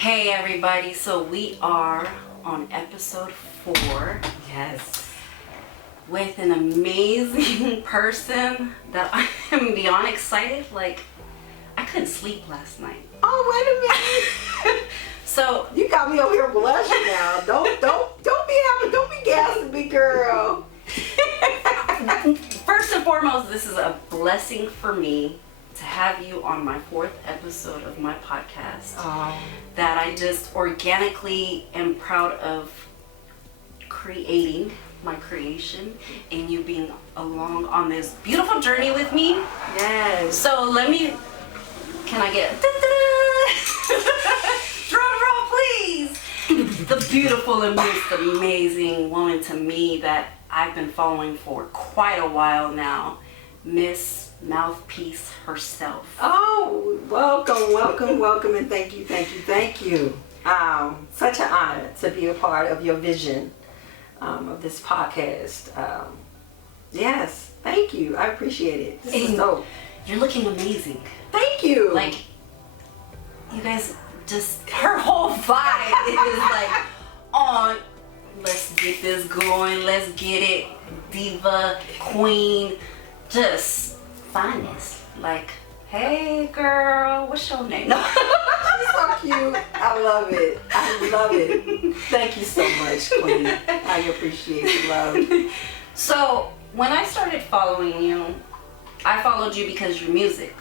Hey everybody, so we are on episode 4. Yes. With an amazing person that I am beyond excited. Like, I couldn't sleep last night. Oh, wait a minute. So You got me over here blushing now. Don't be gassing me, girl. first and foremost, this is a blessing for me to have you on my 4th episode of my podcast. That I just organically am proud of creating my creation and you being along on this beautiful journey with me. Yes. So can I get drum roll please? The beautiful and most amazing woman to me that I've been following for quite a while now, Miss Mouthpiece herself. Oh, welcome, and thank you. Such an honor to be a part of your vision of this podcast. Yes, thank you. I appreciate it. This is dope. You're looking amazing. Thank you. Like, you guys just, her whole vibe is like on, let's get this going, let's get it, diva, queen, just finest. Like, hey girl, what's your name? No. She's so cute. I love it. Thank you so much, Queen. I appreciate the love. So, when I started following you, I followed you because your music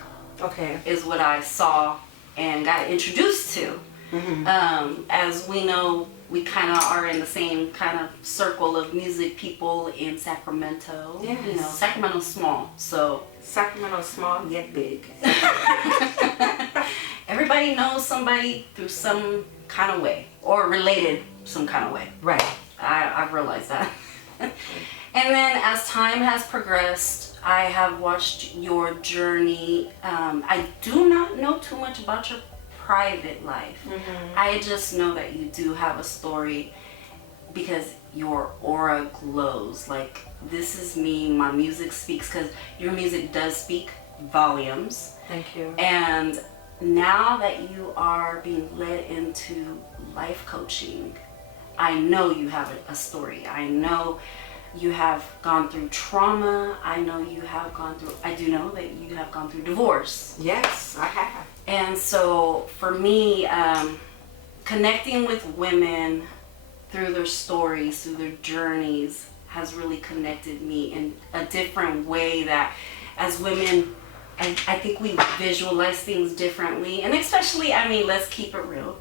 is what I saw and got introduced to. Mm-hmm. As we know, we kind of are in the same kind of circle of music people in Sacramento. Yes. You know, Sacramento's small, so. Sacramento's small yet big. Everybody knows somebody through some kind of way, or related some kind of way. Right. I've realized that. And then as time has progressed, I have watched your journey. I do not know too much about your private life. Mm-hmm. I just know that you do have a story because your aura glows. Like, this is me, my music speaks, because your music does speak volumes. Thank you. And now that you are being led into life coaching, I know you have a story. I know you have gone through trauma. I do know that you have gone through divorce. Yes, I have. And so for me, connecting with women through their stories, through their journeys, has really connected me in a different way that as women, I think we visualize things differently. And especially, let's keep it real.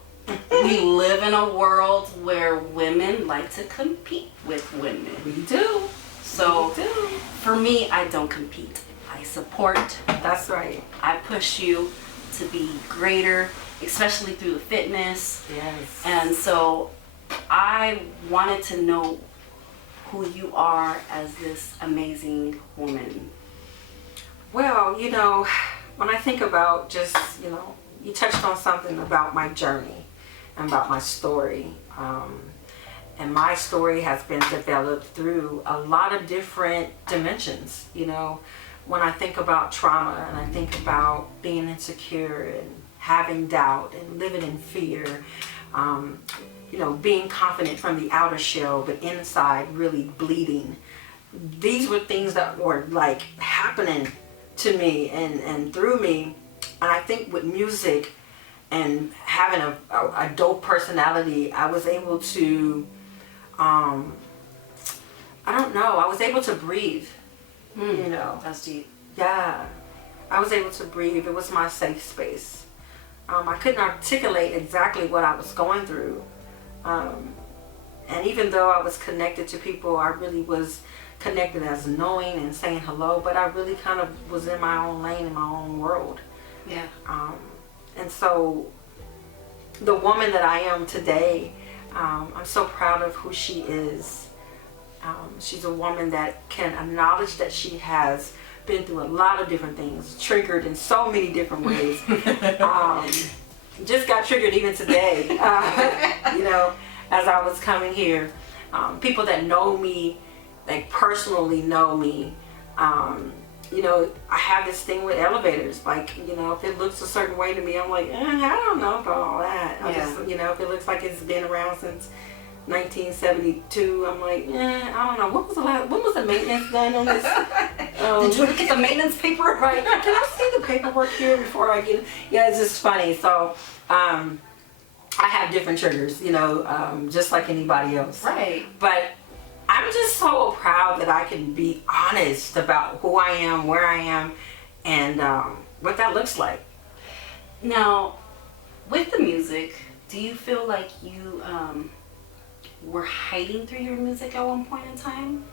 We live in a world where women like to compete with women. We do. So for me, I don't compete. I support. That's right. I push you to be greater, especially through the fitness. Yes. And so I wanted to know who you are as this amazing woman. Well, when I think about just, you touched on something about my journey and about my story. And my story has been developed through a lot of different dimensions. When I think about trauma and I think about being insecure and having doubt and living in fear, being confident from the outer shell, but inside really bleeding. These were things that were like happening to me and through me. And I think with music and having a dope personality, I was able to, I was able to breathe. That's deep. Yeah, I was able to breathe. It was my safe space. I couldn't articulate exactly what I was going through. And even though I was connected to people, I really was connected as knowing and saying hello, but I really kind of was in my own lane, in my own world. Yeah. And so the woman that I am today, I'm so proud of who she is. She's a woman that can acknowledge that she has been through a lot of different things, triggered in so many different ways. Just got triggered even today, as I was coming here. People that know me, like personally know me, I have this thing with elevators. Like, if it looks a certain way to me, I'm like, I don't know about all that. I just, You know, if it looks like it's been around since 1972, I'm like, I don't know. When was the maintenance done on this? Did you look at the maintenance paper? Right. Can I see the paperwork here before I get? Yeah, it's just funny. So, I have different triggers, you know, just like anybody else. Right. But I'm just so proud that I can be honest about who I am, where I am, and what that looks like. Now, with the music, do you feel like you were hiding through your music at one point in time?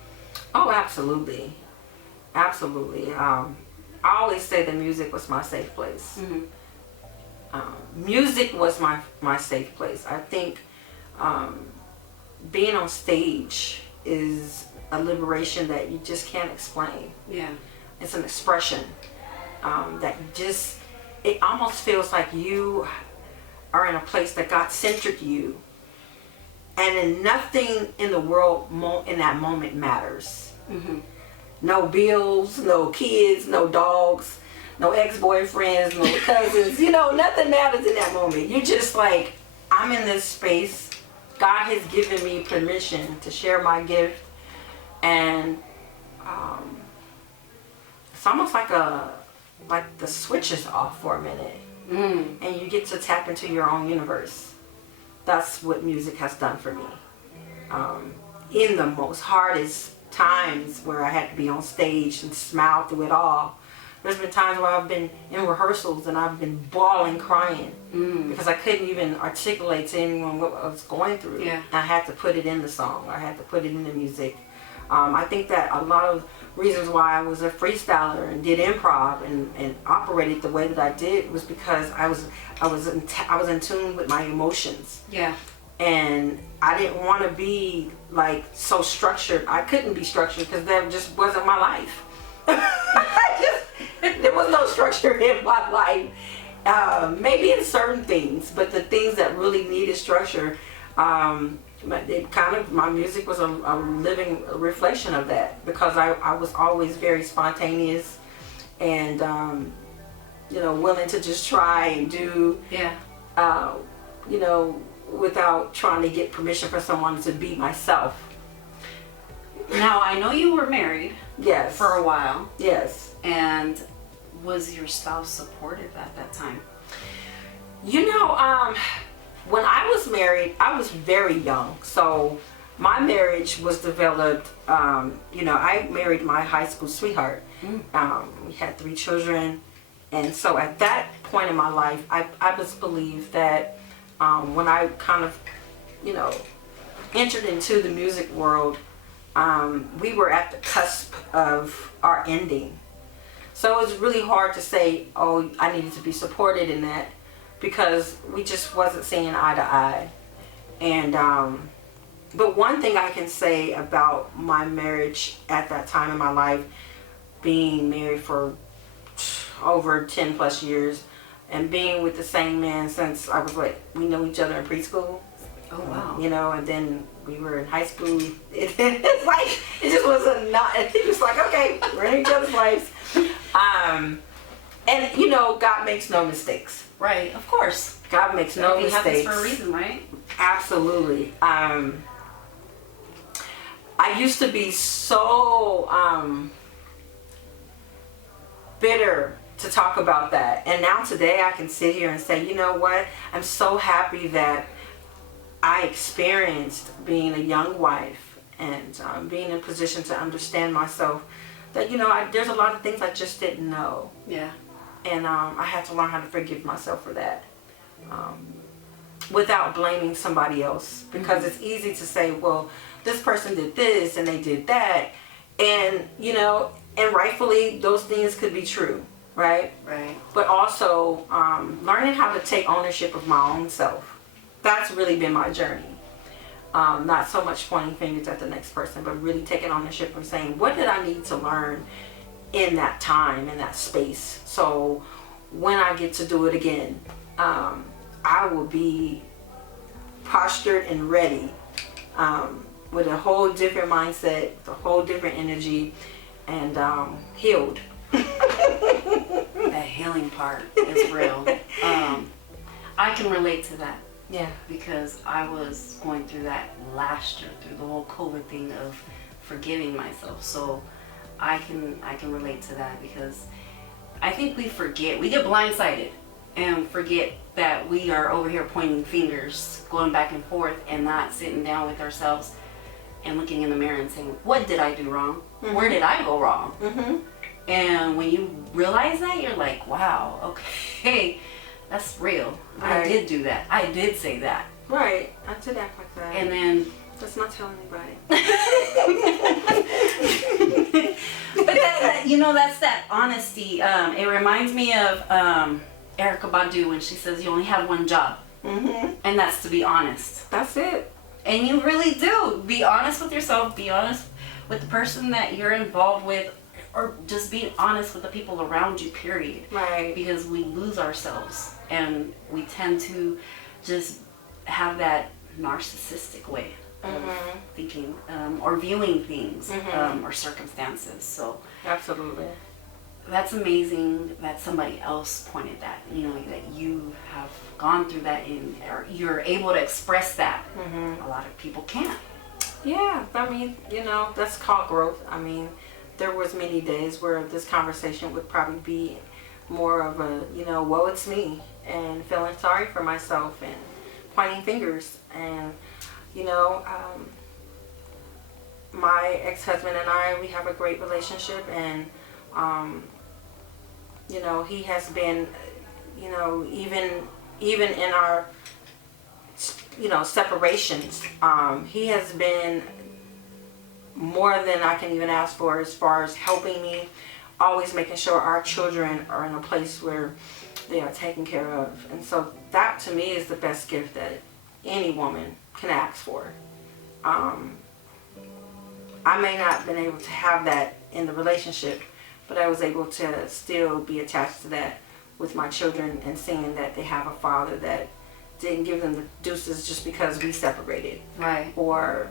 Oh, absolutely. Absolutely. I always say that music was my safe place. Music was my safe place. I think being on stage is a liberation that you just can't explain. Yeah. It's an expression that just, it almost feels like you are in a place that God centered you, and then nothing in the world in that moment matters. No bills, no kids, no dogs, no ex-boyfriends, no cousins, you know, nothing matters in that moment. You're just like, I'm in this space. God has given me permission to share my gift, and it's almost like the switch is off for a minute, and you get to tap into your own universe. That's what music has done for me. In the most hardest times where I had to be on stage and smile through it all, there's been times where I've been in rehearsals and I've been bawling, crying, because I couldn't even articulate to anyone what I was going through. Yeah. I had to put it in the song. I had to put it in the music. I think that a lot of reasons why I was a freestyler and did improv and operated the way that I did was because I was in tune with my emotions. Yeah. And I didn't want to be like so structured. I couldn't be structured because that just wasn't my life. There was no structure in my life. Maybe in certain things, but the things that really needed structure, my music was a living reflection of that, because I was always very spontaneous and you know, willing to just try and do, you know, without trying to get permission from someone, to be myself. Now, I know you were married. Yes. For a while. Yes. And was your spouse supportive at that time? You know, when I was married, I was very young. So my marriage was developed, you know, I married my high school sweetheart. We had 3 children. And so at that point in my life, I just believed that when I kind of, you know, entered into the music world, we were at the cusp of our ending. So it was really hard to say, oh, I needed to be supported in that, because we just wasn't seeing eye to eye. And but one thing I can say about my marriage at that time in my life, being married for over 10 plus years and being with the same man since I was we know each other in preschool. Oh wow. You know, and then we were in high school. It's like, it just was it was like, okay, we're in each other's lives. And you know, God makes no mistakes. Right, of course. God makes no mistakes. Everything happens for a reason, right? Absolutely. I used to be so bitter to talk about that, and now today I can sit here and say, you know what? I'm so happy that I experienced being a young wife and being in a position to understand myself. That, you know, there's a lot of things I just didn't know. Yeah. And I had to learn how to forgive myself for that, without blaming somebody else. Because it's easy to say, well, this person did this and they did that. And, you know, and rightfully those things could be true, right? Right. But also learning how to take ownership of my own self. That's really been my journey. Not so much pointing fingers at the next person, but really taking ownership and saying, what did I need to learn in that time, in that space? So when I get to do it again, I will be postured and ready, with a whole different mindset, a whole different energy, and healed. That healing part is real. I can relate to that. Yeah. because I was going through that last year, through the whole COVID thing of forgiving myself. So I can relate to that, because I think we forget, we get blindsided and forget that we are over here pointing fingers, going back and forth, and not sitting down with ourselves and looking in the mirror and saying, what did I do wrong? Where did I go wrong? And when you realize that, you're like, wow, okay, that's real. Right. I did do that. I did say that. Right. I did act like that. And then, Let's not tell anybody. but that's that honesty. It reminds me of Erykah Badu when she says you only have one job. And that's to be honest. That's it. And you really do. Be honest with yourself. Be honest with the person that you're involved with, or just be honest with the people around you, period. Right. Because we lose ourselves, and we tend to just have that narcissistic way of thinking or viewing things or circumstances. So Absolutely. that's amazing that somebody else pointed that, that you have gone through that, or you're able to express that. A lot of people can't. Yeah, I mean, that's called growth. I mean, there was many days where this conversation would probably be more of a, woe it's me, and feeling sorry for myself and pointing fingers. And, my ex-husband and I, we have a great relationship, and, he has been, even in our, separations, he has been more than I can even ask for, as far as helping me, always making sure our children are in a place where they are taken care of. And so that to me is the best gift that any woman can ask for. I may not have been able to have that in the relationship, but I was able to still be attached to that with my children, and seeing that they have a father that didn't give them the deuces just because we separated. Right. Or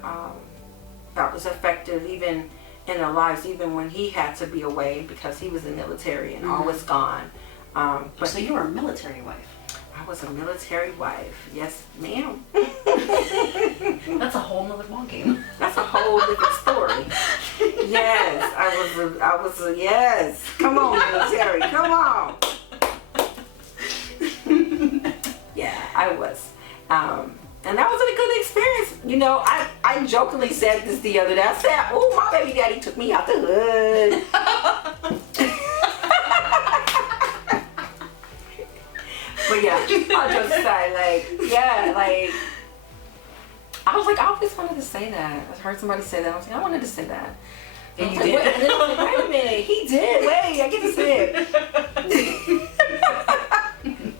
that was effective even in their lives, even when he had to be away because he was in the military and always gone. But so you were a military wife. I was a military wife. Yes, ma'am. That's a whole nother ballgame. That's a whole different story. Yes, I was a yes. Come on, military. Come on. Yeah, I was. And that was a good experience. I jokingly said this the other day. I said, oh, my baby daddy took me out the hood. But yeah, I'll just say, I was like, I always wanted to say that. I heard somebody say that. I was like, I wanted to say that. And you did. did. And then I was like, wait a minute, he did. Wait, I get to say it.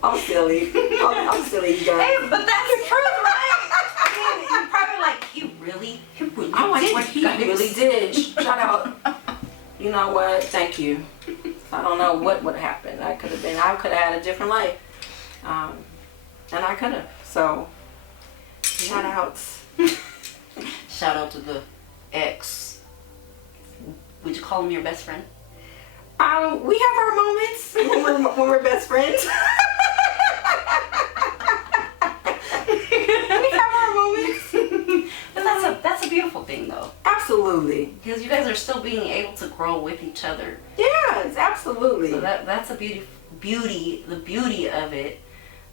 I'm silly. I'm silly, you guys. Hey, but that's the truth, right? I mean, you're probably like, he really I'm like, did. what he really did. Shout out. You know what? Thank you. I don't know what would have happened. I could have had a different life. And I could have. So, shout outs. Shout out to the ex. Would you call him your best friend? We have our moments when we're best friends. We have our moments. But that's a beautiful thing, though. Absolutely. Because you guys are still being able to grow with each other. Yes, absolutely. So that's a beauty. The beauty of it,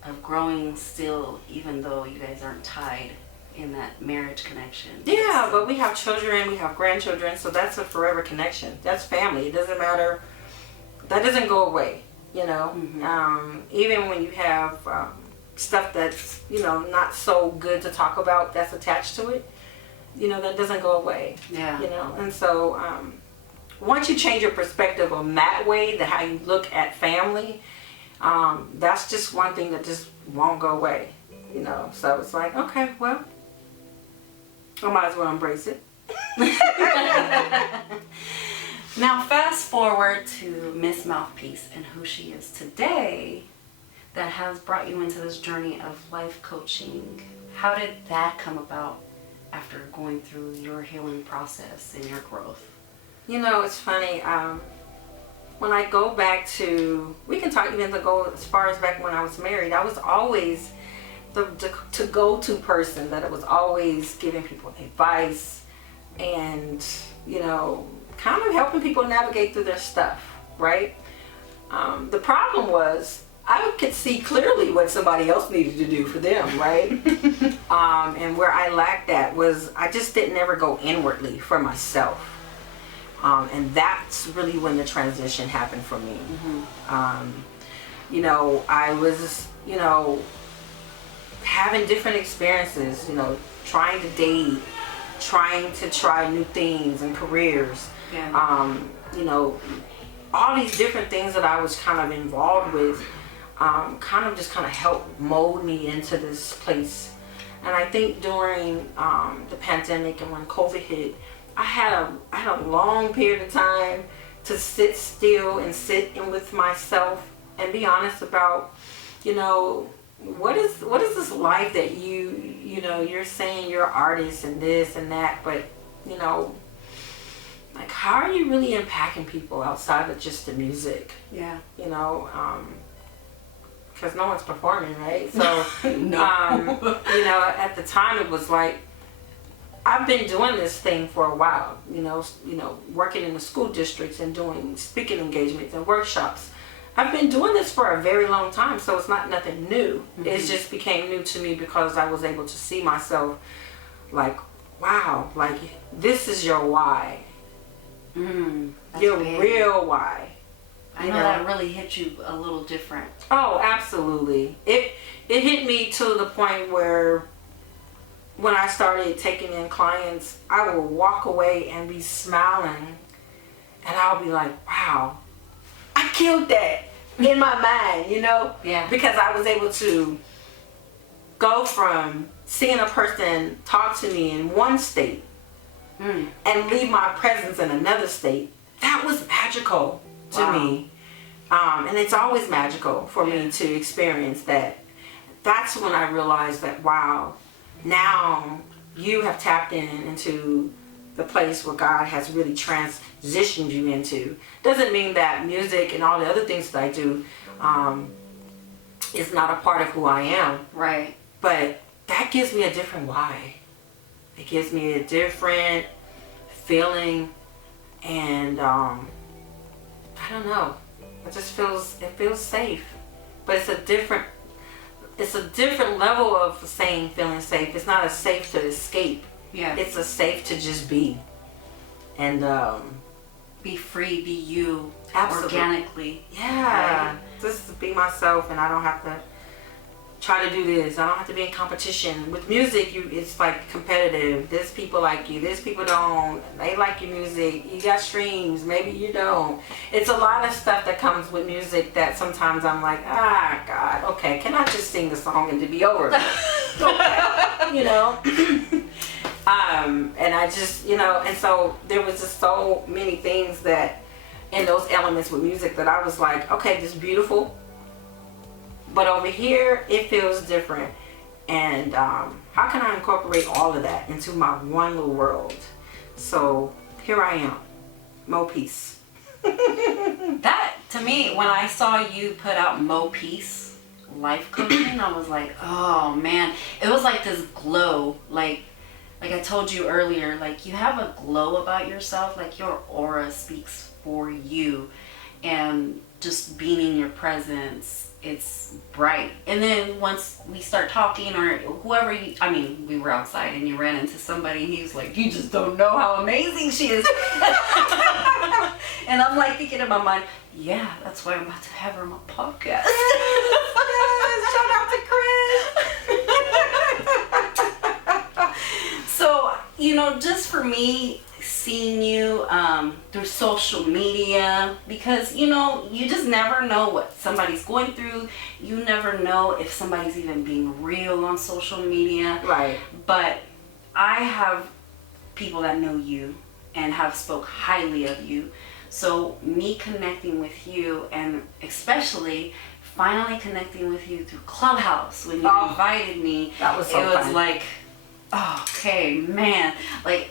of growing still, even though you guys aren't tied in that marriage connection. Yeah, but we have children, we have grandchildren, so that's a forever connection. That's family. It doesn't matter. That doesn't go away, Even when you have stuff that's, not so good to talk about that's attached to it, that doesn't go away. Yeah. And so once you change your perspective on that way, how you look at family, that's just one thing that just won't go away, So it's like, okay, well, I might as well embrace it. Now, fast forward to Miss Mouthpiece and who she is today, that has brought you into this journey of life coaching. How did that come about after going through your healing process and your growth? It's funny. When I go back to, we can talk even to go as far as back when I was married, I was always the go-to person that was always giving people advice and, you know, kind of helping people navigate through their stuff, right? The problem was I could see clearly what somebody else needed to do for them, right? And where I lacked that was I just didn't ever go inwardly for myself. And that's really when the transition happened for me. You know, I was, you know, having different experiences, you know, trying to date, trying to try new things and careers. Yeah. You know, all these different things that I was kind of involved with kind of helped mold me into this place. And I think during the pandemic and when COVID hit, I had a long period of time to sit still and sit in with myself and be honest about, you know, what is this life that you know, you're saying you're an artist and this and that, but, you know, like, how are you really impacting people outside of just the music? Yeah. You know, because no one's performing, right? So, No. you know, at the time it was like, I've been doing this thing for a while, you know, working in the school districts and doing speaking engagements and workshops. I've been doing this for a very long time, so it's not nothing new. It just became new to me because I was able to see myself like, wow, like, this is your why. Your big. real why. I know that really hit you a little different. Oh, absolutely. It hit me to the point where when I started taking in clients, I would walk away and be smiling, and I'll be like, wow, I killed that in my mind, you know? Yeah. Because I was able to go from seeing a person talk to me in one state and leave my presence in another state. That was magical to me. And it's always magical for me to experience that. That's when I realized that, wow, now you have tapped into the place where God has really transitioned you into. Doesn't mean that music and all the other things that I do is not a part of who I am. Right. But that gives me a different why. It gives me a different feeling, and I don't know. It feels safe. But it's a different level of feeling safe. It's not a safe to escape. Yeah. It's a safe to just be. And be free, be you. Absolutely. Organically. Yeah. Right? Just be myself, and I don't have to try to do this. I don't have to be in competition. With music, it's like competitive. There's people like you. There's people don't. They like your music. You got streams. Maybe you don't. It's a lot of stuff that comes with music that sometimes I'm like, God, okay, can I just sing the song and to be over? Okay. You know? And I just, you know, and so there was just so many things that in those elements with music that I was like, okay, this is beautiful. But over here, it feels different. And how can I incorporate all of that into my one little world? So here I am, Mo Peace. That, to me, when I saw you put out Mo Peace life coaching, I was like, oh man. It was like this glow. Like I told you earlier, like, you have a glow about yourself. Like, your aura speaks for you. And just being in your presence, it's bright. And then once we start talking, or whoever we were outside and you ran into somebody and he was like, you just don't know how amazing she is. And I'm like thinking in my mind, yeah, that's why I'm about to have her on my podcast. Yes, shout out to Chris. So, you know, just for me, seeing you through social media, because, you know, you just never know what somebody's going through. You never know if somebody's even being real on social media. Right. But I have people that know you and have spoke highly of you. So me connecting with you, and especially finally connecting with you through Clubhouse when you invited me, that was so it was fun. like, oh, okay, man, like,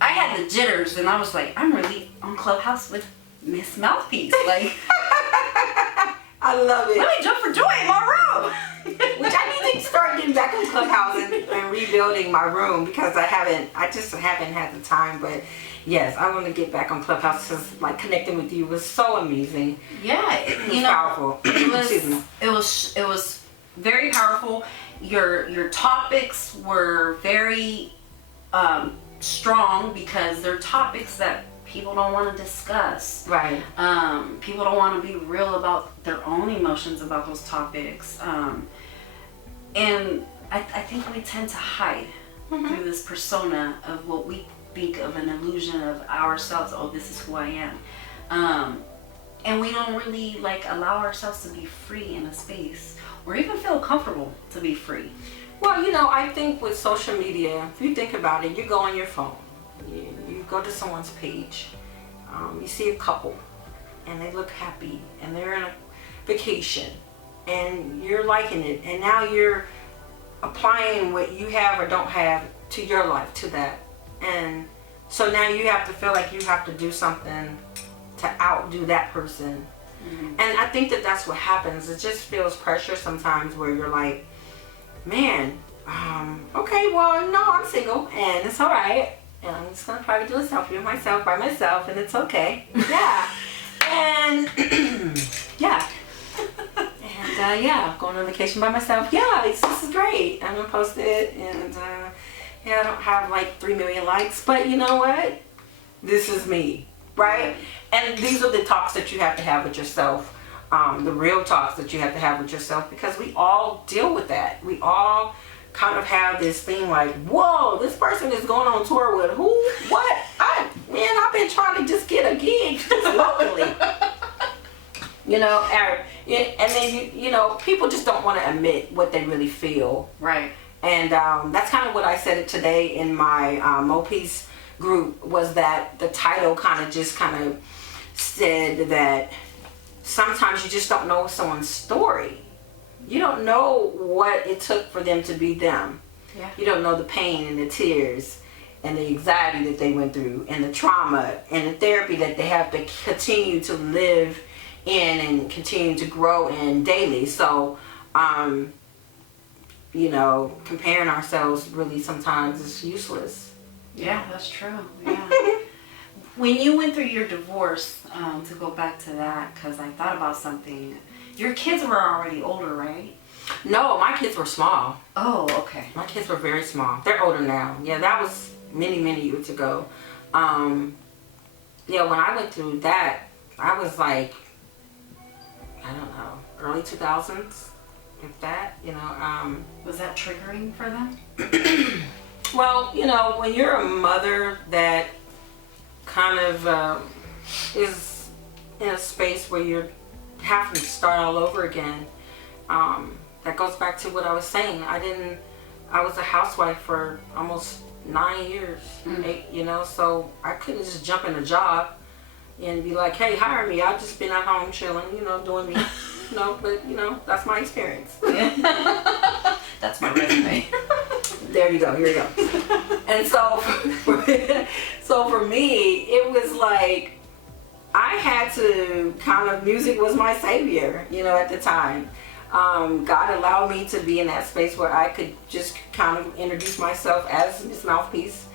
I had the jitters, and I was like, I'm really on Clubhouse with Miss Mouthpiece. Like, I love it. let me jump for joy in my room. Which I need to start getting back on Clubhouse and rebuilding my room because I just haven't had the time. But yes, I want to get back on Clubhouse because like connecting with you was so amazing. Yeah, It was powerful. Excuse me. It was very powerful. Your topics were very strong because they're topics that people don't want to discuss. Right. People don't want to be real about their own emotions about those topics. And I think we tend to hide through this persona of what we think of an illusion of ourselves. Oh, this is who I am. And we don't really like allow ourselves to be free in a space or even feel comfortable to be free. Well, I think with social media, if you think about it, you go on your phone, you go to someone's page, you see a couple, and they look happy, and they're in a vacation, and you're liking it, and now you're applying what you have or don't have to your life, to that. And so now you have to feel like you have to do something to outdo that person. And I think that's what happens. It just feels pressure sometimes where you're like, man, okay, well, no, I'm single and it's all right. And I'm just gonna probably do a selfie of myself by myself and it's okay. Yeah. And yeah. And yeah, going on vacation by myself. Yeah, this is great. I'm gonna post it and yeah, I don't have like 3 million likes, but you know what? This is me, right? And these are the talks that you have to have with yourself. The real talks that you have to have with yourself, because we all deal with that. We all kind of have this thing like, whoa, this person is going on tour with who? What? I've been trying to just get a gig just locally. And then people just don't want to admit what they really feel. Right. And that's kind of what I said today in my Mopeace group, was that the title kind of said that sometimes you just don't know someone's story. You don't know what it took for them to be them. Yeah. You don't know the pain and the tears and the anxiety that they went through and the trauma and the therapy that they have to continue to live in and continue to grow in daily. So, comparing ourselves really sometimes is useless. Yeah, that's true. Yeah. When you went through your divorce, to go back to that, because I thought about something. Your kids were already older, right? No, my kids were small. Oh, okay. My kids were very small. They're older now. Yeah, that was many, many years ago. When I went through that, I was like, I don't know, early 2000s, if that, Was that triggering for them? Well, when you're a mother that kind of is in a space where you're having to start all over again, that goes back to what I was saying. I was a housewife for almost 9 years, 8, so I couldn't just jump in a job and be like, hey, hire me. I've just been at home chilling, doing me. But that's my experience. That's my resume. There you go. Here you go. And so for me, it was like I had to music was my savior, at the time. God allowed me to be in that space where I could just kind of introduce myself as Miss Mouthpiece.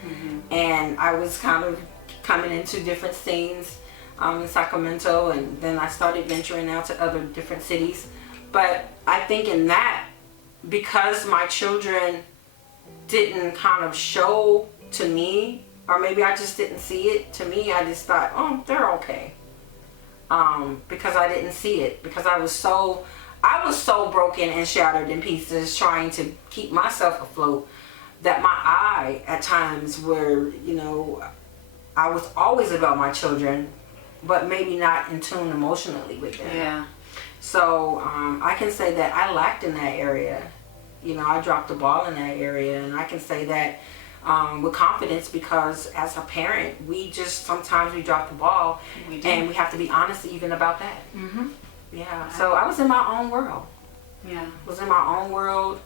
And I was kind of coming into different scenes in Sacramento, and then I started venturing out to other different cities. But I think in that, because my children didn't kind of show to me, or maybe I just didn't see it, to me I just thought, oh, they're okay. Because I didn't see it, because I was so broken and shattered in pieces trying to keep myself afloat, that my eye at times were, I was always about my children, but maybe not in tune emotionally with them. Yeah. So I can say that I lacked in that area. I dropped the ball in that area, and I can say that with confidence, because as a parent, sometimes we drop the ball, and we have to be honest even about that. Yeah. So I was in my own world. Yeah. I was in my own world,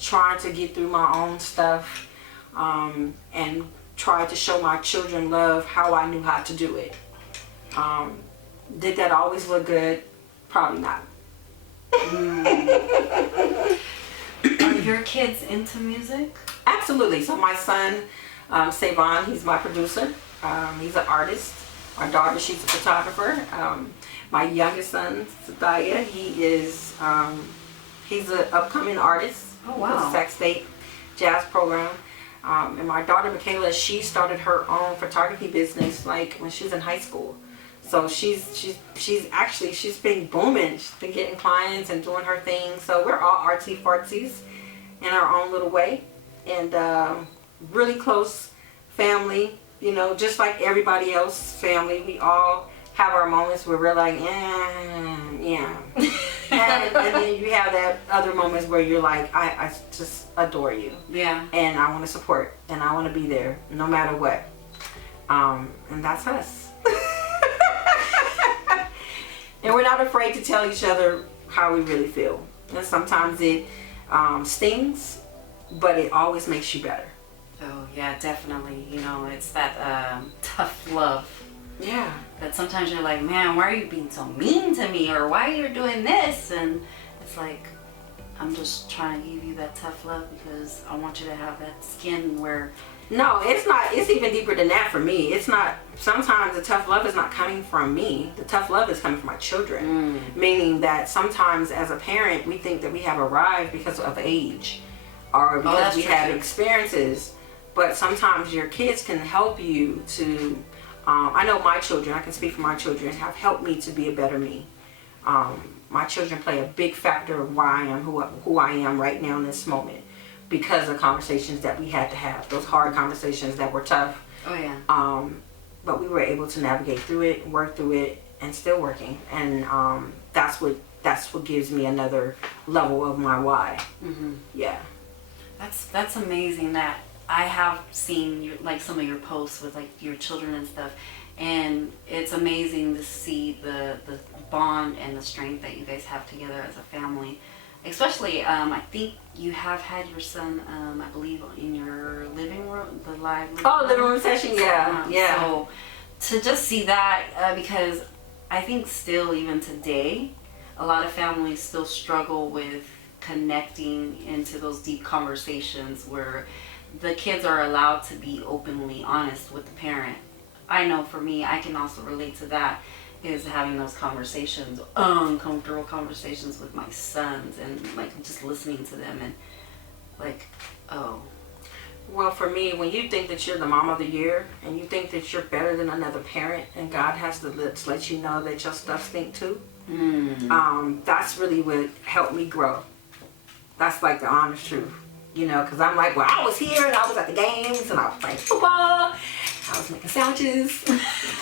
trying to get through my own stuff, and try to show my children love how I knew how to do it. Did that always look good? Probably not. your kids into music? Absolutely. So my son, Savon, he's my producer. He's an artist. My daughter, she's a photographer. My youngest son, Sathaya, he's an upcoming artist. Oh, wow. For the Sac State Jazz Program. And my daughter, Michaela, she started her own photography business like when she was in high school. So she's been booming. She's been getting clients and doing her thing. So we're all artsy fartsies in our own little way. And really close family, you know, just like everybody else family. We all have our moments where we're like, yeah. and then you have that other moments where you're like, I just adore you. Yeah. And I want to support and I want to be there no matter what. And that's us. And we're not afraid to tell each other how we really feel. And sometimes it stings, but it always makes you better. Oh, yeah, definitely. You know, it's that tough love. Yeah. That sometimes you're like, man, why are you being so mean to me? Or why are you doing this? And it's like, I'm just trying to give you that tough love because I want you to have that skin where... No, it's not. It's even deeper than that for me. It's not, sometimes the tough love is not coming from me. The tough love is coming from my children. Meaning that sometimes as a parent, we think that we have arrived because of age or because we have experiences. But sometimes your kids can help you to, I know my children, I can speak for my children, have helped me to be a better me. My children play a big factor of why I am who I am right now in this moment. Because of conversations that we had to have, those hard conversations that were tough. Oh yeah. But we were able to navigate through it, work through it, and still working. And that's what gives me another level of my why. Mm-hmm. Yeah. That's amazing. That I have seen like some of your posts with like your children and stuff, and it's amazing to see the bond and the strength that you guys have together as a family. Especially, I think you have had your son, I believe, in your living room, the live living room. Oh, living room session, yeah, yeah. So, to just see that, because I think still, even today, a lot of families still struggle with connecting into those deep conversations where the kids are allowed to be openly honest with the parent. I know for me, I can also relate to that. Is having those conversations, uncomfortable conversations with my sons, and like just listening to them and like, oh. Well, for me, when you think that you're the mom of the year and you think that you're better than another parent, and God has to let you know that your stuff stink too, that's really what helped me grow. That's like the honest truth, you know, because I'm like, well, I was here and I was at the games and I was playing football, I was making sandwiches,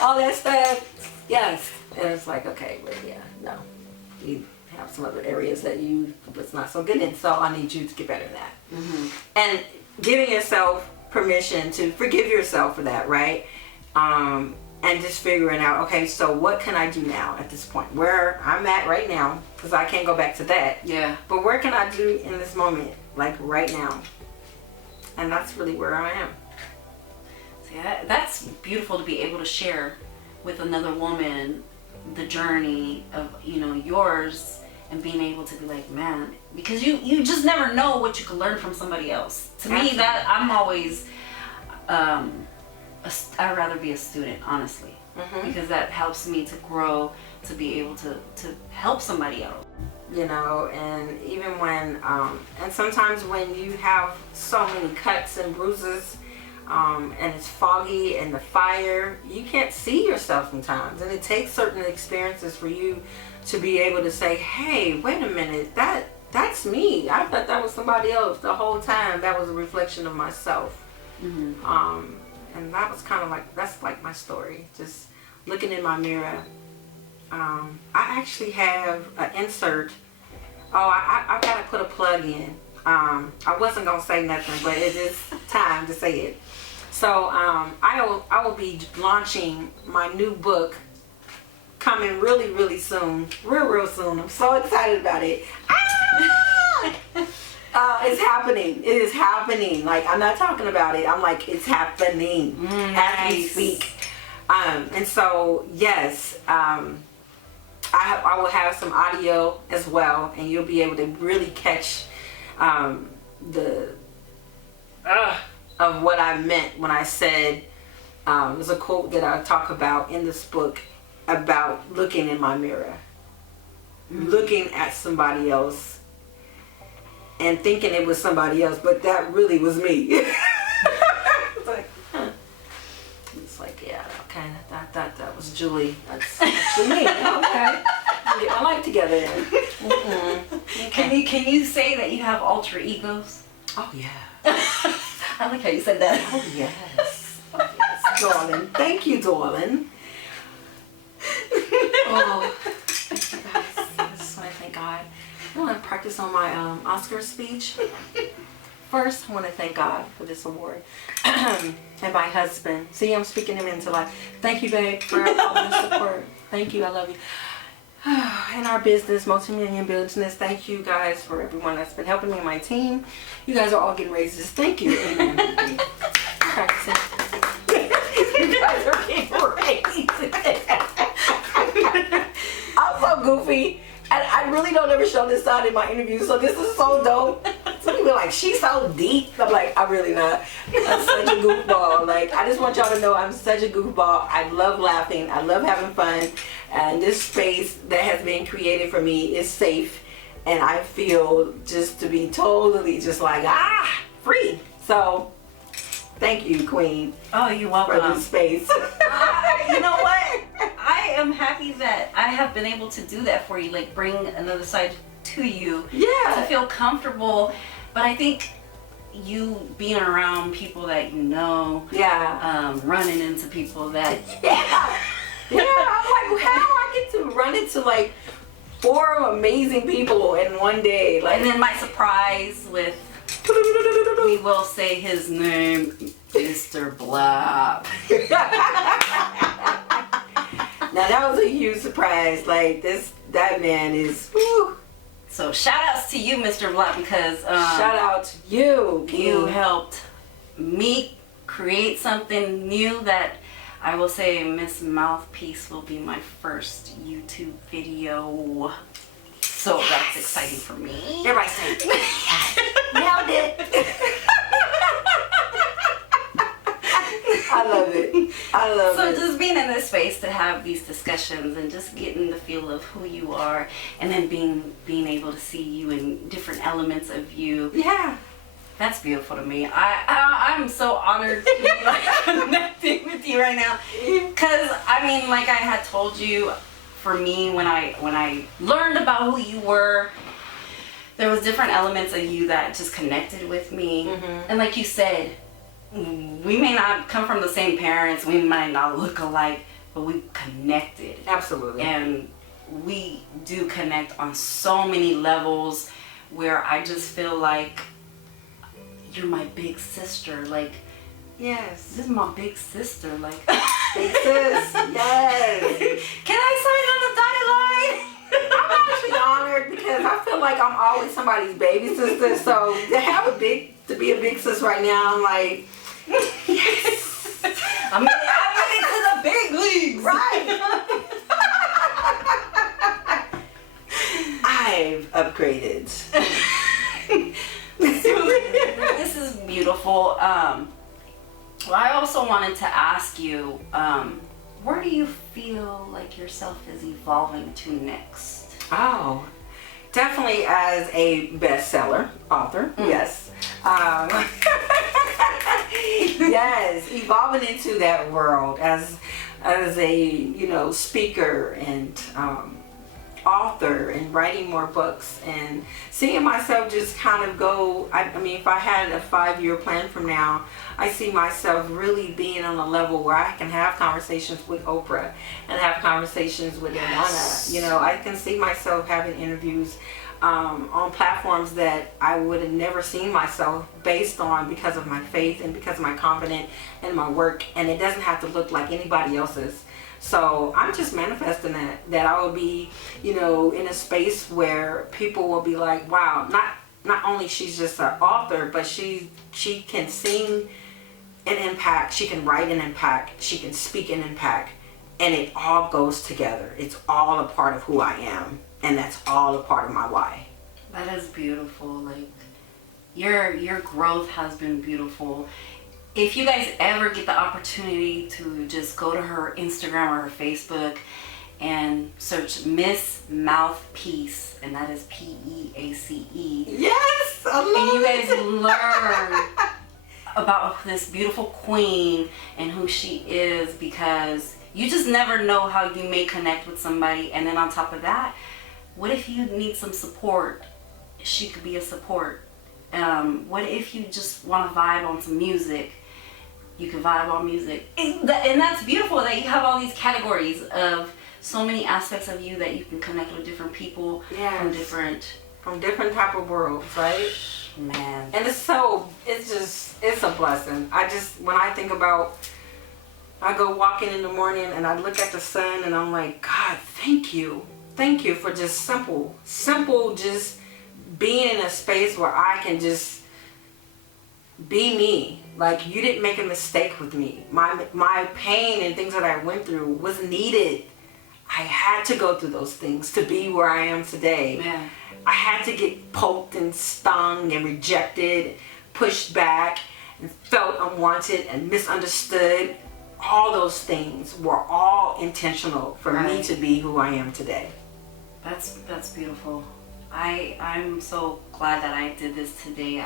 all that stuff. Yes. And it's like, okay, well, yeah, no. You have some other areas that it's not so good in, so I need you to get better at that. Mm-hmm. And giving yourself permission to forgive yourself for that, right? And just figuring out, okay, so what can I do now at this point? Where I'm at right now, because I can't go back to that. Yeah. But where can I do in this moment, like right now? And that's really where I am. See, that's beautiful to be able to share with another woman the journey of, you know, yours, and being able to be like, man, because you just never know what you can learn from somebody else. To me, that I'm always I'd rather be a student, honestly, because that helps me to grow, to be able to help somebody else. You know, and even when and sometimes when you have so many cuts and bruises, and it's foggy and the fire, you can't see yourself sometimes, and it takes certain experiences for you to be able to say, hey, wait a minute, that's me. I thought that was somebody else the whole time. That was a reflection of myself. And that was kind of like, that's like my story, just looking in my mirror. I actually have an insert. I gotta put a plug in. I wasn't gonna say nothing, but it is time to say it. So I will be launching my new book, coming really, really soon, real soon. I'm so excited about it. It's happening. It is happening. Like, I'm not talking about it. I'm like, it's happening as we speak. And so yes, I will have some audio as well, and you'll be able to really catch of what I meant when I said, there's a quote that I talk about in this book about looking in my mirror, looking at somebody else and thinking it was somebody else, but that really was me. It's like, it's like, yeah, okay, that was Julie. That's actually me. Okay. Yeah, I like together. Okay. Can you say that you have alter egos? Oh yeah. I like how you said that. Oh yes. Oh, yes, darling. Thank you, darling. Oh, thank you guys. I just want to thank God. I want to practice on my Oscar speech. First, I want to thank God for this award. And my husband. See, I'm speaking him into life. Thank you, babe, for all the support. Thank you. I love you. And our business, multi-million business. Thank you guys for everyone that's been helping me and my team. You guys are all getting raises. Thank you. Amen. Practicing. You guys are getting raises. I'm so goofy. And I really don't ever show this side in my interviews, so this is so dope. Some people are like, she's so deep. I'm like, I'm really not. I'm such a goofball. Like, I just want y'all to know I'm such a goofball. I love laughing. I love having fun. And this space that has been created for me is safe. And I feel just to be totally just like, free. So, thank you, Queen. Oh, you're welcome. For this space. You know what? I am happy that I have been able to do that for you, like bring another side to you. Yeah. To feel comfortable. But I think you being around people that you know, running into people that I'm like, how I get to run into like 4 amazing people in one day, like, and then my surprise with we will say his name, Mr. Blab. Now that was a huge surprise. Like that man is. Whew. So shout outs to you, Mr. Blab, because shout out to you. You helped me create something new that I will say Miss Mouthpiece will be my first YouTube video. So that's exciting for me. Everybody say, nailed it. I love it. I love it. So just being in this space to have these discussions and just getting the feel of who you are, and then being able to see you in different elements of you. Yeah. That's beautiful to me. I'm so honored to be like connecting with you right now. Cause I mean, like I had told you, for me when I learned about who you were, there was different elements of you that just connected with me. Mm-hmm. And like you said, we may not come from the same parents, we might not look alike, but we connected. Absolutely. And we do connect on so many levels where I just feel like you're my big sister. Like, yes, this is my big sister. Like, big sis, yes. Can I sign on the dotted line? I'm actually honored because I feel like I'm always somebody's baby sister. So to be a big sis right now, I'm like, yes. I'm into the big leagues. Right. I've upgraded. This is beautiful. Well, I also wanted to ask you, where do you feel like yourself is evolving to next? Oh, definitely as a bestseller author. Yes. Yes, evolving into that world as a speaker and author and writing more books and seeing myself just kind of go. I mean, if I had a 5-year plan from now, I see myself really being on a level where I can have conversations with Oprah and have conversations with Ilana. I can see myself having interviews on platforms that I would have never seen myself based on, because of my faith and because of my confidence in my work, and it doesn't have to look like anybody else's. So I'm just manifesting that I will be, in a space where people will be like, wow, not only she's just an author, but she can sing and impact, she can write and impact, she can speak and impact, and it all goes together. It's all a part of who I am, and that's all a part of my why. That is beautiful. Like, your growth has been beautiful. If you guys ever get the opportunity to just go to her Instagram or her Facebook and search Miss Mouthpiece, and that is Peace. Yes, I love And you it. guys learn about this beautiful queen and who she is, because you just never know how you may connect with somebody. And then on top of that, what if you need some support? She could be a support. What if you just want to vibe on some music? You can vibe on music. And that's beautiful that you have all these categories of so many aspects of you that you can connect with different people Yes. from From different type of worlds, right? man. And it's a blessing. When I think about, I go walking in the morning and I look at the sun and I'm like, God, thank you. Thank you for just simple, just being in a space where I can just be me. Like, you didn't make a mistake with me. My pain and things that I went through was needed. I had to go through those things to be where I am today. Yeah. I had to get poked and stung and rejected, pushed back, and felt unwanted and misunderstood. All those things were all intentional for me Right. to be who I am today. That's beautiful. I'm so glad that I did this today.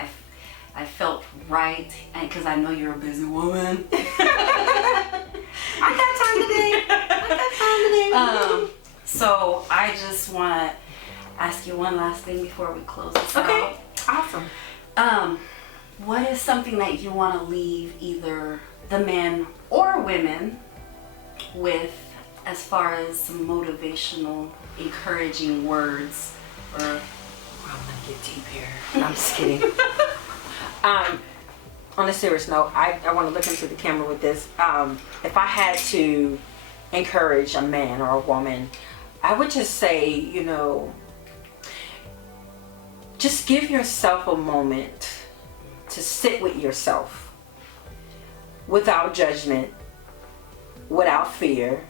I felt right, and because I know you're a busy woman. I got time today. So I just want to ask you one last thing before we close this Okay, awesome. out. What is something that you want to leave either the men or women with, as far as some motivational, encouraging words? Or I'm gonna get deep here. I'm just kidding. On a serious note, I want to look into the camera with this. If I had to encourage a man or a woman, I would just say, just give yourself a moment to sit with yourself without judgment, without fear,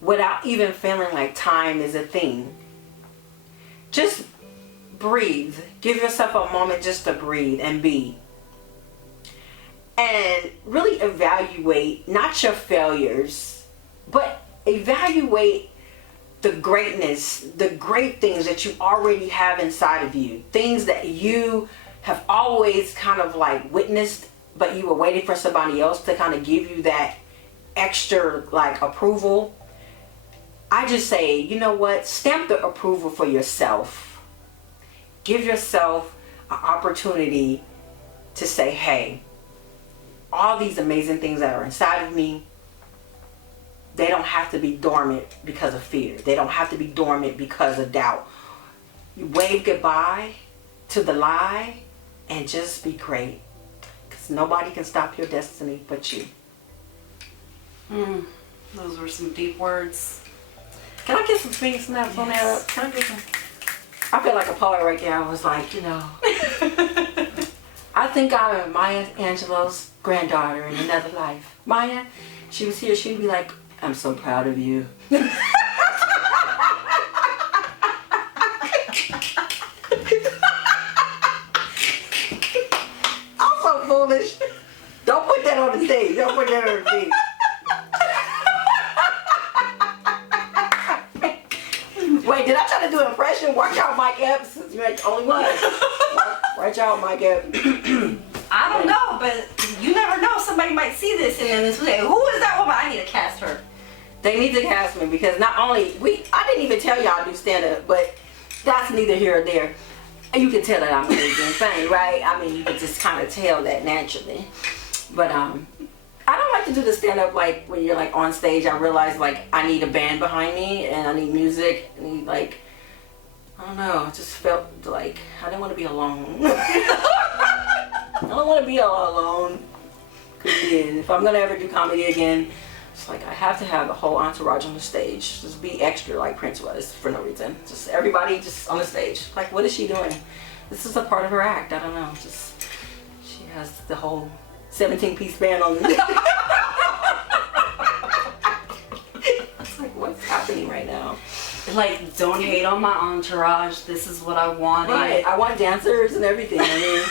without even feeling like time is a thing. Just breathe. Give yourself a moment just to breathe and be. And really evaluate not your failures, but evaluate the greatness, the great things that you already have inside of you. Things that you have always kind of like witnessed, but you were waiting for somebody else to kind of give you that extra like approval. I just say, you know what? Stamp the approval for yourself. Give yourself an opportunity to say, hey, all these amazing things that are inside of me, they don't have to be dormant because of fear. They don't have to be dormant because of doubt. You wave goodbye to the lie and just be great. Because nobody can stop your destiny but you. those were some deep words. Can I get some finger snaps on that? Can I get some? I feel like a poet right there. I was like, I think I'm Maya Angelou's granddaughter in another life. Maya, she was here, she'd be like, I'm so proud of you. I'm so foolish. Don't put that on the stage. Don't put that on the stage. Wait, did I try to do an impression? Watch out, Mike Epps, since you ain't the only one. Watch out, Mike Epps. I don't know, but you never know. Somebody might see this and then say, who is that woman? I need to cast her. They need to cast me because not only I didn't even tell y'all I do stand up, but that's neither here or there. You can tell that I'm crazy and funny, right? I mean, you can just kind of tell that naturally. But I don't like to do the stand up like when you're like on stage. I realize like I need a band behind me and I need music. I need like, I don't know. It just felt like I didn't want to be alone. I don't want to be all alone. If I'm gonna ever do comedy again, it's like I have to have a whole entourage on the stage. Just be extra like Prince was for no reason. Just everybody just on the stage. Like, what is she doing? This is a part of her act. I don't know. Just she has the whole 17-piece band on the It's like, what's happening right now? Like, don't hate on my entourage. This is what I wanted. Right. I want dancers and everything. I mean,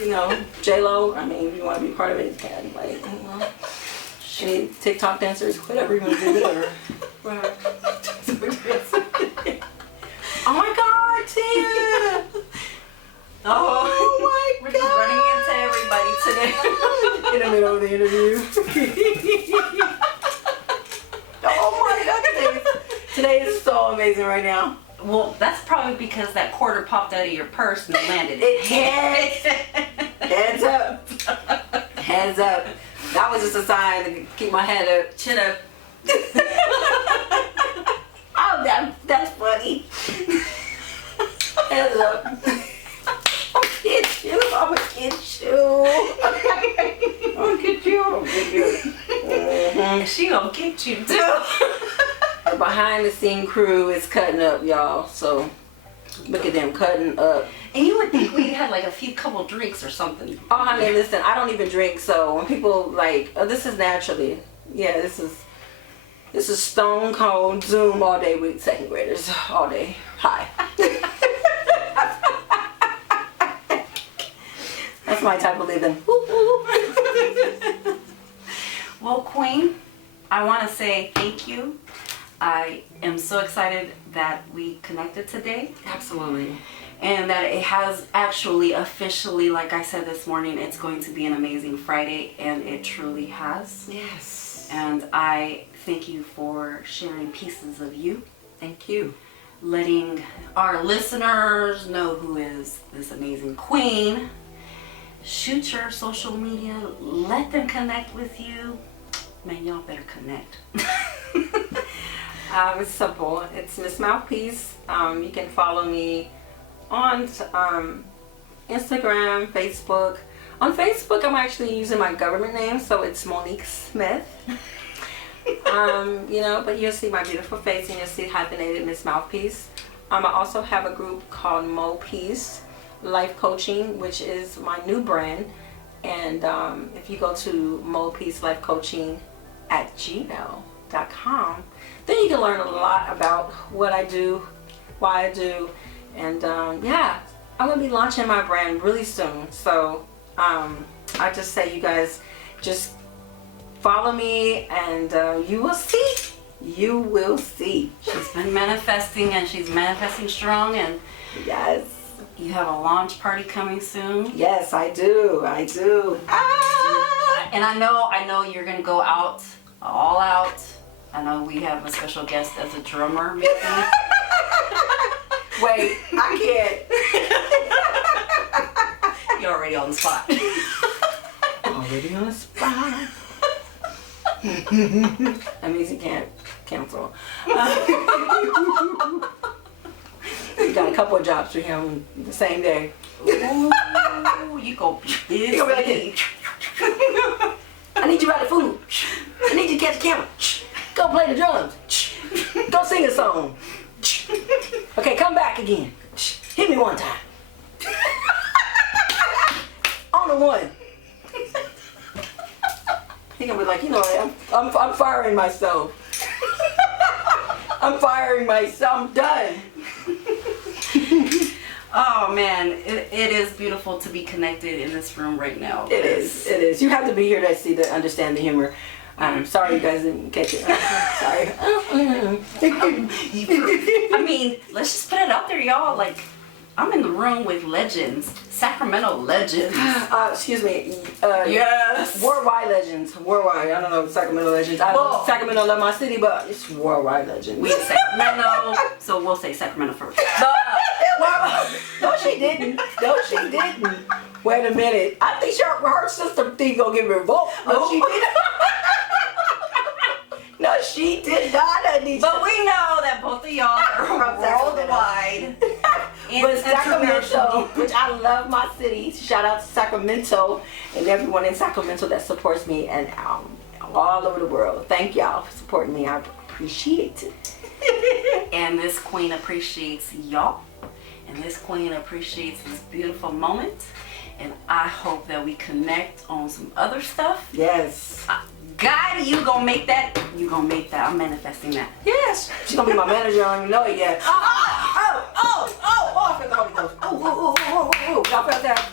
you know, J-Lo, I mean, if you want to be part of it, you can. Like, you know, any TikTok dancers, whatever you want to do, whatever. Oh my God, Tia! Oh my we're God! just running into everybody today. In the middle of the interview. Oh my God, today is so amazing right now. Well, that's probably because that quarter popped out of your purse and landed. Heads up. Heads up. That was just a sign to keep my head up. Chin up. Oh, that's funny. Heads up. I'm gonna get you. I'm gonna get you. I'm gonna get you. I'm gonna get you. Mm-hmm. She gonna get you too. The behind the scene crew is cutting up, y'all. So look at them cutting up. And you would think we had like a couple drinks or something. Oh, honey, listen, I don't even drink, so when people like, oh, this is naturally. Yeah, this is stone cold Zoom all day with second graders all day. Hi. That's my type of living. Well, Queen, I want to say thank you. I am so excited that we connected today. Absolutely. And that it has actually officially, like I said this morning, it's going to be an amazing Friday, and it truly has. Yes. And I thank you for sharing pieces of you, Thank you. letting our listeners know who is this amazing queen. Shoot your social media, let them connect with you. Man, y'all better connect. It's simple. It's Miss Mouthpiece. You can follow me on Instagram, Facebook. On Facebook, I'm actually using my government name, so it's Monique Smith. You know, but you'll see my beautiful face and you'll see hyphenated Miss Mouthpiece. I also have a group called Mo Peace Life Coaching, which is my new brand. And if you go to Mo Peace Life Coaching at gmail.com, then you can learn a lot about what I do, why I do, and yeah, I'm gonna be launching my brand really soon. So I just say you guys just follow me, and you will see. You will see. She's been manifesting, and she's manifesting strong, and Yes. you have a launch party coming soon. Yes, I do. I do. Ah! And I know you're gonna go out, all out. I know we have a special guest as a drummer, maybe. Wait, I can't. You're already on the spot. Already on the spot. That means you can't cancel. You got a couple of jobs for him the same day. Ooh, you go busy. You gonna be like this. I need you to write the food. I need you to catch the camera. Go play the drums. Go sing a song. Okay, come back again. Hit me one time. On the one. He gonna be like, you know what? I'm firing myself. I'm firing myself. I'm done. Oh man, it is beautiful to be connected in this room right now. It is. It is. You have to be here to see to understand the humor. I'm sorry you guys didn't catch it. Sorry. I mean, let's just put it out there, y'all. Like, I'm in the room with legends, Sacramento legends. Excuse me. Yes. Worldwide legends. Worldwide. I don't know Sacramento legends. I love Sacramento, love my city, but it's worldwide legends. We in Sacramento, so we'll say Sacramento first. No, she didn't. No, she didn't. Wait a minute. I think her sister thing gonna get revoked. No, she didn't. No, she did not. But we know that both of y'all are worldwide. But Sacramento, which I love my city. Shout out to Sacramento and everyone in Sacramento that supports me, and all over the world. Thank y'all for supporting me. I appreciate it. And this queen appreciates y'all. And this queen appreciates this beautiful moment. And I hope that we connect on some other stuff. Yes. God, you gonna make that. You gonna make that. I'm manifesting that. Yes. She's gonna be my manager. I don't even know it yet. Oh, I feel the Holy Ghost. Oh. Y'all felt that?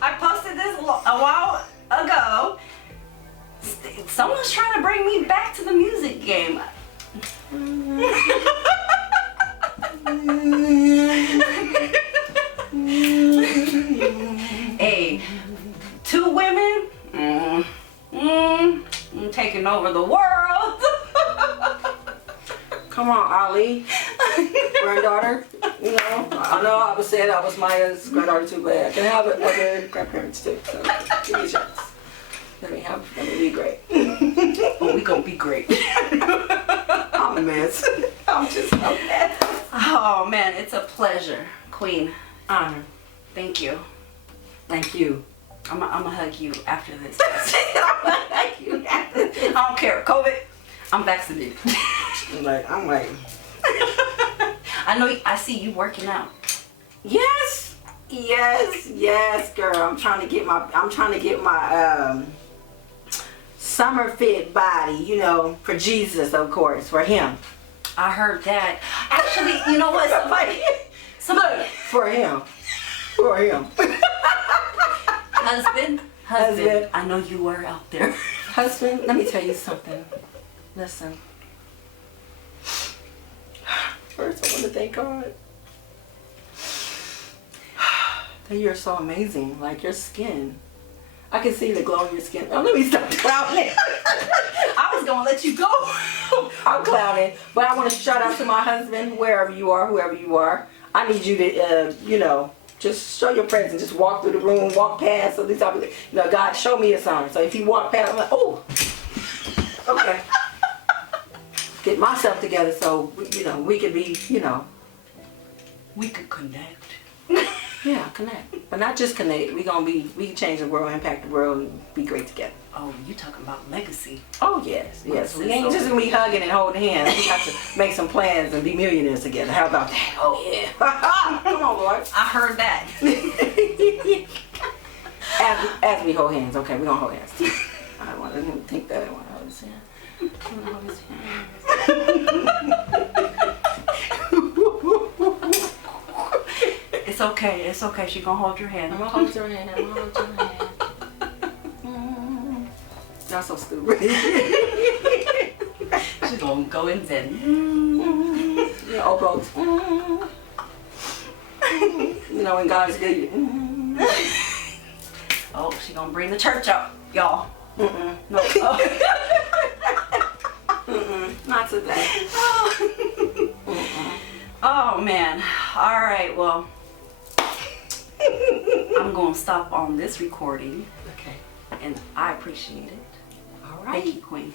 I posted this a while ago. Someone's trying to bring me back to the music game. Hey, 2 women, I'm taking over the world. Come on, Ali. Granddaughter. You know, I know I was saying I was Maya's granddaughter too, but I can have other grandparents too. So give me a chance. Let me be great. Oh, we gonna be great. I'm a mess. I'm just a mess. Oh man, it's a pleasure, Queen. Honor. Thank you. Thank you. I'm gonna hug you after this. Thank you. I don't care. COVID, I'm vaccinated. I'm like. I know. I see you working out. Yes, girl. I'm trying to get my summer fit body. You know, for Jesus, of course, for Him. I heard that. Actually, you know what? Somebody. For Him. Husband. I know you were out there. Husband, let me tell you something. Listen. First, I want to thank God that you're so amazing. Like your skin. I can see the glow in your skin. Oh, let me stop clowning. I was gonna let you go. I'm clowning. But I want to shout out to my husband, wherever you are, whoever you are. I need you to, just show your presence. Just walk through the room, walk past. So these are, God, show me a sign. So if you walk past, I'm like, oh, okay. Get myself together so, we could be, We could connect. Yeah, connect. But not just connect. We can change the world, impact the world, and be great together. Oh, you talking about legacy. Oh, yes. We ain't just going to be hugging and holding hands. We got to make some plans and be millionaires together. How about that? Oh, yeah. Come on, Lord. I heard that. As we hold hands. Okay, we're going to hold hands. I want to think that I want to hold his hand. It's okay. She gonna hold your hand. I'm gonna hold your hand. Y'all so stupid. She's gonna go in Zen. Your elbows. When God's good. Oh, she gonna bring the church up, y'all. No. Not today. Oh man. All right. Well, I'm gonna stop on this recording. Okay. And I appreciate it. All right. Thank you, Queen.